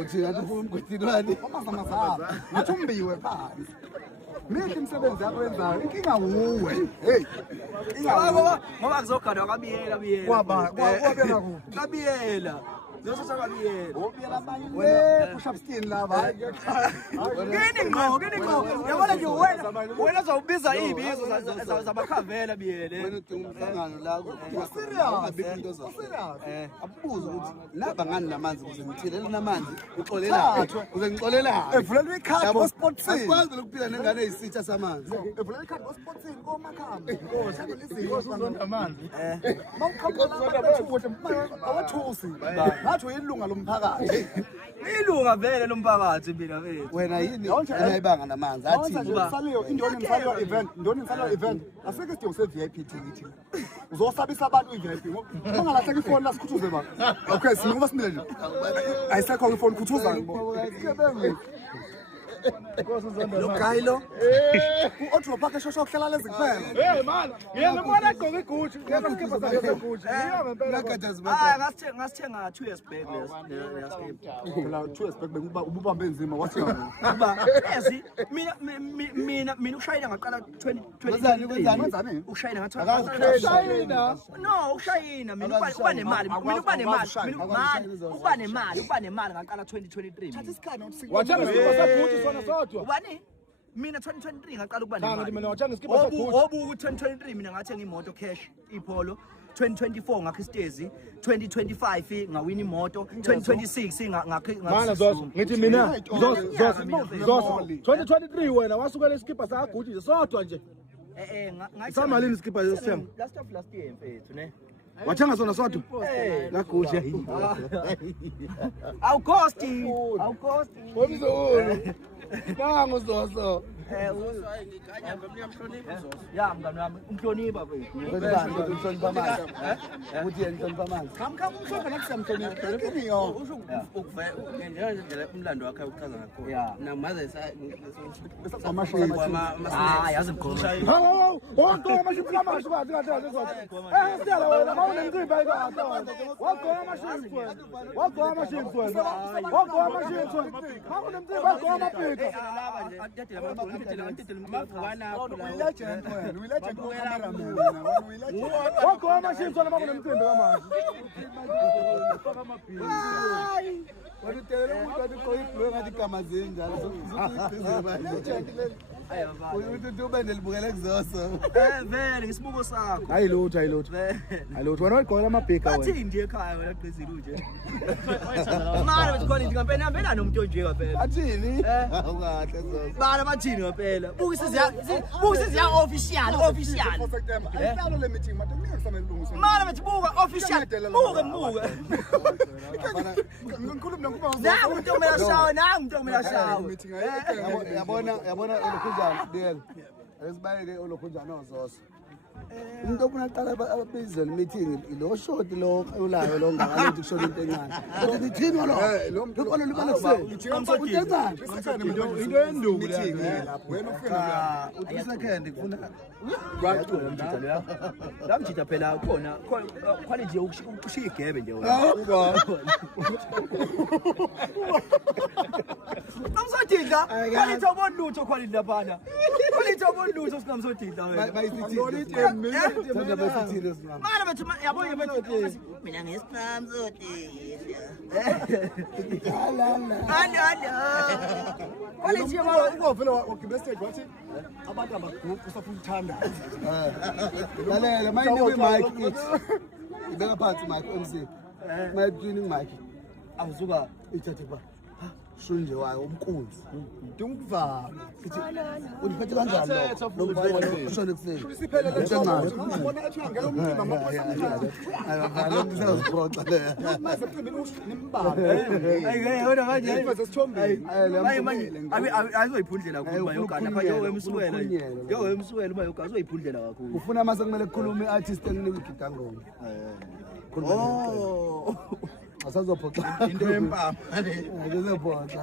uthi ngathi ufuna umgwedinwani ngathi umbiwe phansi mihle imisebenzi yakho wenzayo inkinga wuwe hey ngoba kuzogadwa kabiyela kwabiyela kuphi kabiyela Zosasa kabiyela obiyela abanye push up skin laba kini ngo yabona nje wena uzawubiza ibizo zabakhavela biyele wena udinga umhlangano la serious abuza ukuthi naba ngani namanzi ukuze ngithilele namanzi uxolela ukuze ngixolela evulela ikhadi go sports akwazi ukuphila nengane eyisitha samanzi evulela ikhadi go sports ko makhamba thando lizinto zondamanzi mawukhamba awathusi ngathi uyilunga lomphakathi ilunga vele lomphakathi mina mfethu wena yini ayibanga namanzi athi saliyo indoni msaliyo event asike sidingo se VIP ticket uzosabisa abantu i-VIP ungalahleka ifoni lasikhuthuze ba okay sinoma simile nje ayisekho ifoni khuthuza lo gayilo u-Otro Park eshosho okuhlala lezi kuphela man yena mbona egqoke iguthi ngeke skipper sakhe iguthi ngasithenga 2 years back leyaskip phela 2 years back bekuba ububambe nzima wathi kuba ezi mina ushayina ngaqala 2023 ushayina akashayina no ushayina mina uba nemali uba nemali ngaqala 2023 thatha isikhathi wathenga skipper saguthi sona sodwa ubani mina 2023 ngaqala ukuba nemali nemali mina wathenga skipper saguthi obuku 2023 mina ngathenga imoto cash iPolo 2024 ngakho istezi 2025 ngawina imoto 2026 ngakho mana zoso ngithi mina zoso 2023 wena wasukela skipper saguthi sodwa nje samalini skipper yosithenga last year mfethu ne wathenga sona sodwa laguthi awukosti omzulu nangu zoso ngikanya ngomnyamhlonipho zoso ya mngani wami umhlonipha mfethu uhlonipha amanzi uthi yena uhlonipha amanzi kham umshonga nathi siyamhlonipha kiniyo ngendlela umlando wakhe uchaza ngakho namaze amashini yazi mkhona wonke amashini amasha siyala wena mawunemcimbi ayikade wagqoka amashini wagqoka amashini wagqoka amashini mawunemcimbi wagqoka amapika wagqoka amashini wena mawunemcimbi kamanje wena utelela umuntu wathi ugqoke ibhulu ngathi igama zinjalo uthi ube nelibukela kuzoso vele ngisibuko sakho hayi lutho wena wagqoka amabhika wena bathi ndiye ekhaya wena qizile nje mara bethi khona into kampela hambela nomuntu onje kaphela athini awukahle zoso bala bathini kaphela bukisizi ya official ayifalo le meeting manje kuningi kusamele ulungise mara bethi buka official buka ngikhuluma nokuba nangu umuntu omela shawo yabona olokhunjana biyela asibayeke olokhunjana ozoso umuntu ofuna aqala ababizwe meeting lo short lo ulayo lo ngakalethi kushona into encane uthini lo lokolo libala into yenduku lapho wena ufuna uthi second kufuna la mjita phela khona khona nje ukushiya igebe nje wena amsodidla kwalithi obonlutho kwalithi laphana kwalithi obonlutho singamsodidla wena mana bethu yabona bethu mina ngesinami sodidla kwalithi uvela wagibela stage wathi abantu abasafuna ukuthanda lalela mayini mic it ibeka phansi mic MC mic tuning mic awuzuka ithathe ba shunje wayo umkunzi dungva uliphethe kanjani lo ushone kuseni siphelele ngibona ethi ngeke umcimbi amaphosa lo msazibroxa le mase cimini nimbala ayike wena manje mase sithombe ayizoyiphundlela kakhulu bayogana lapha yo emsukela uma yogana azoyiphundlela kakhulu ufuna mase kumele kukhulume i-artist enginika igidangoma asazophoxa into yempama akuzophoxa